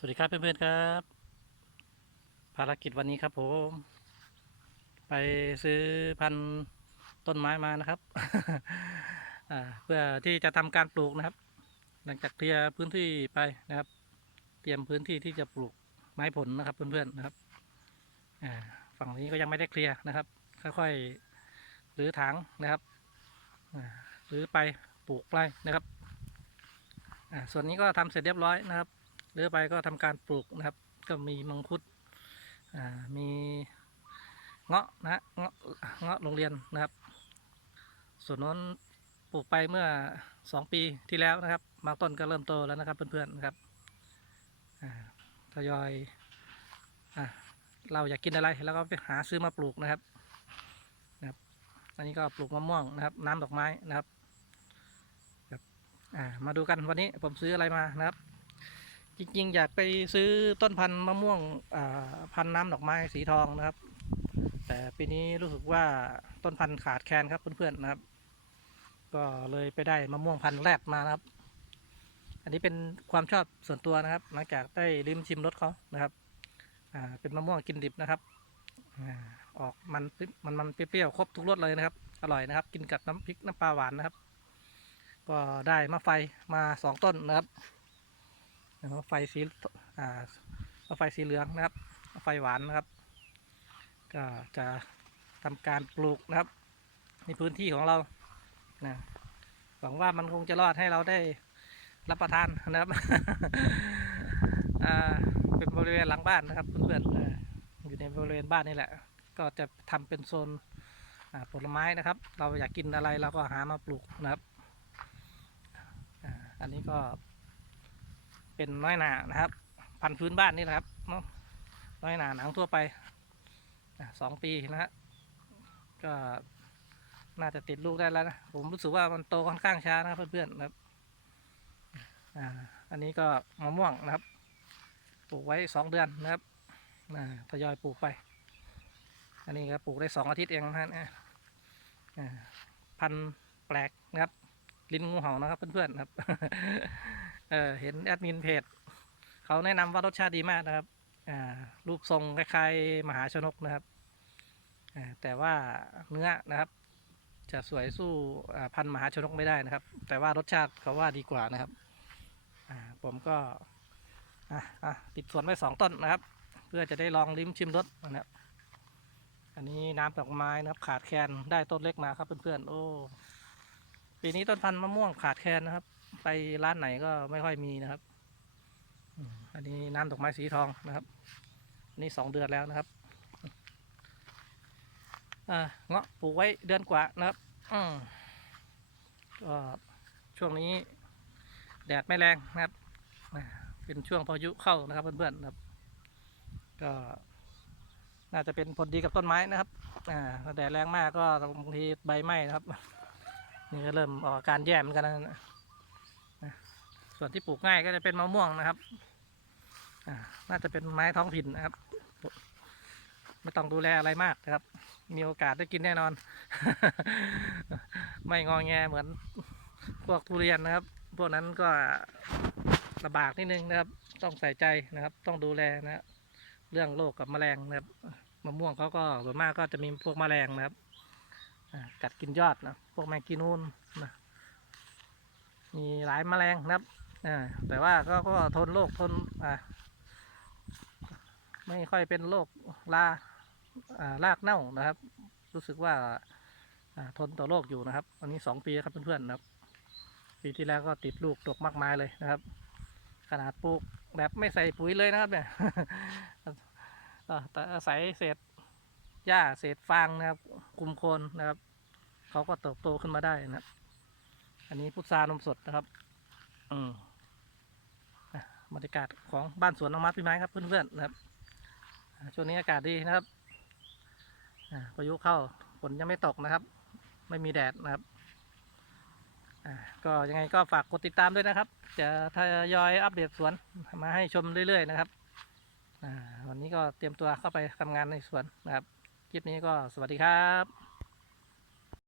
สวัสดีครับเพื่อนๆครับ ภารกิจวันนี้ครับผม ไปซื้อพันธุ์ต้นไม้มานะครับเพื่อที่จะทำการปลูกนะครับ หลังจากเคลียร์พื้นที่ไปนะครับ เตรียมพื้นที่ที่จะปลูกไม้ผลนะครับ เพื่อนๆนะครับฝั่งนี้ก็ยังไม่ได้เคลียร์นะครับ ค่อยๆรื้อถางนะครับอ่ารื้อไปปลูกไปนะครับส่วนนี้ก็ทำเสร็จเรียบร้อยนะครับ ลือไปก็ทำการปลูกนะครับ ก็มีมังคุดมีเงาะนะเงาะเงาะโรงเรียนนะครับ ส่วนโน้นปลูกไปเมื่อสองปีที่แล้วนะครับบางต้นก็เริ่มโตแล้วนะครับเพื่อนๆนะครับทยอยอเราอยากกินอะไรแล้วก็ไปหาซื้อมาปลูกนะครับนะครับอันนี้ก็ปลูกมะม่วงนะครับ น้ำดอกไม้นะครับมาดูกันวันนี้ผมซื้ออะไรมานะครับ จริงๆ อยากไปซื้อต้นพันธุ์มะม่วงพันธุ์น้ำดอกไม้สีทองนะครับ แต่ปีนี้รู้สึกว่าต้นพันธุ์ขาดแคลนครับเพื่อนๆนะครับ ก็เลยไปได้มะม่วงพันธุ์แรดมานะครับ อันนี้เป็นความชอบส่วนตัวนะครับ หลังจากได้ริมชิมรสเขานะครับเป็นมะม่วงกินดิบนะครับอออกมันมันมันเปรี้ยวๆครบทุกรสเลยนะครับ อร่อยนะครับ กินกับน้ำพริกน้ำปลาหวานนะครับ ก็ได้มะไฟมาสองต้นนะครับ นะครับไฟสีอ่าไฟสีเหลืองนะครับ ไฟหวานนะครับ ก็จะทำการปลูกนะครับ ในพื้นที่ของเรานะหวังว่ามันคงจะรอดให้เราได้รับประทานนะครับเป็นบริเวณหลังบ้านนะครับเพื่อนๆอยู่ในบริเวณบ้านนี่แหละ ก็จะทำเป็นโซนผลไม้นะครับ เราอยากกินอะไรเราก็หามาปลูกนะครับอันนี้ก็ เป็นน้อยหนานะครับ พันพื้นบ้านนี่แหละครับเนาะน้อยหนาหนังทั่วไปสองปีนะฮะก็น่าจะติดลูกได้แล้วนะ ผมรู้สึกว่ามันโตค่อนข้างช้านะครับเพื่อนๆนะครับอ่าอันนี้ก็มะม่วงนะครับ ปลูกไว้สองเดือนนะครับอ่าทยอยปลูกไป อันนี้ก็ปลูกได้สองอาทิตย์เองนะฮะพันแปลกนะครับ ลิ้นงูเห่านะครับเพื่อนๆนะครับ เออเห็นแอดมินเพจเขาแนะนำว่ารสชาติดีมากนะครับอ่ารูปทรงคล้ายๆมหาชนกนะครับอ่าแต่ว่าเนื้อนะครับจะสวยสู้พันมหาชนกไม่ได้นะครับ แต่ว่ารสชาติเขาว่าดีกว่านะครับผมก็ติดสวนไว้สองต้นนะครับ เพื่อจะได้ลองลิ้มชิมรสนะครับ อันนี้น้ำดอกไม้นะครับ ขาดแคลนได้ต้นเล็กมาครับเพื่อนๆโอ้ปีนี้ต้นพันธุ์มะม่วงขาดแคลนนะครับ ไปร้านไหนก็ไม่ค่อยมีนะครับ อันนี้น้ำดอกไม้สีทองนะครับนนี่สองเดือนแล้วนะครับเงาะปลูกไว้เดือนกว่านะครับก็ช่วงนี้แดดไม่แรงนะครับ เป็นช่วงพายุเข้านะครับเพื่อนๆนะครับ ก็น่าจะเป็นผลดีกับต้นไม้นะครับถ้าแดดแรงมากก็บางทีใบไหม้นะครับ นี่ก็เริ่มออกอาการแย่เหมือนกันนะ ส่วนที่ปลูกง่ายก็จะเป็นมะม่วงนะครับอ่าน่าจะเป็นไม้ท้องถิ่นนะครับ ไม่ต้องดูแลอะไรมากนะครับ มีโอกาสได้กินแน่นอน ไม่งอแงเหมือนพวกทุเรียนนะครับ พวกนั้นก็ลำบากนิดนึงนะครับ ต้องใส่ใจนะครับ ต้องดูแลนะครับเรื่องโรคกับแมลงนะครับมะม่วงเขาก็ส่วนมากก็จะมีพวกแมลงนะครับกัดกินยอดนะพวกแมงกีนูนนะมีหลายแมลงนะครับ อ่าแต่ว่าก็ก็ทนโรคทนอ่าไม่ค่อยเป็นโรคลาอ่ารากเน่านะครับ รู้สึกว่าอ่าทนต่อโรคอยู่นะครับ อันนี้สองปีแล้วครับเพื่อนๆนะครับ ปีที่แล้วก็ติดลูกดกมากมายเลยนะครับ ขนาดปลูกแบบไม่ใส่ปุ๋ยเลยนะครับเนี่ยอาแต่อาศัยเศษหญ้าเศษฟางนะครับคุมโคนนะครับเขาก็เติบโตขึ้นมาได้นะครับ อันนี้พุทรานมสดนะครับ อืม บรรยากาศของบ้านสวนน้องมัดพี่ไม้ครับเพื่อนๆนะครับช่วงนี้อากาศดีนะครับพายุเข้าฝนยังไม่ตกนะครับ ไม่มีแดดนะครับก็ยังไงก็ฝากกดติดตามด้วยนะครับ จะทยอยอัปเดตสวนมาให้ชมเรื่อย ๆ นะครับวันนี้ก็เตรียมตัวเข้าไปทำงานในสวนนะครับ คลิปนี้ก็สวัสดีครับ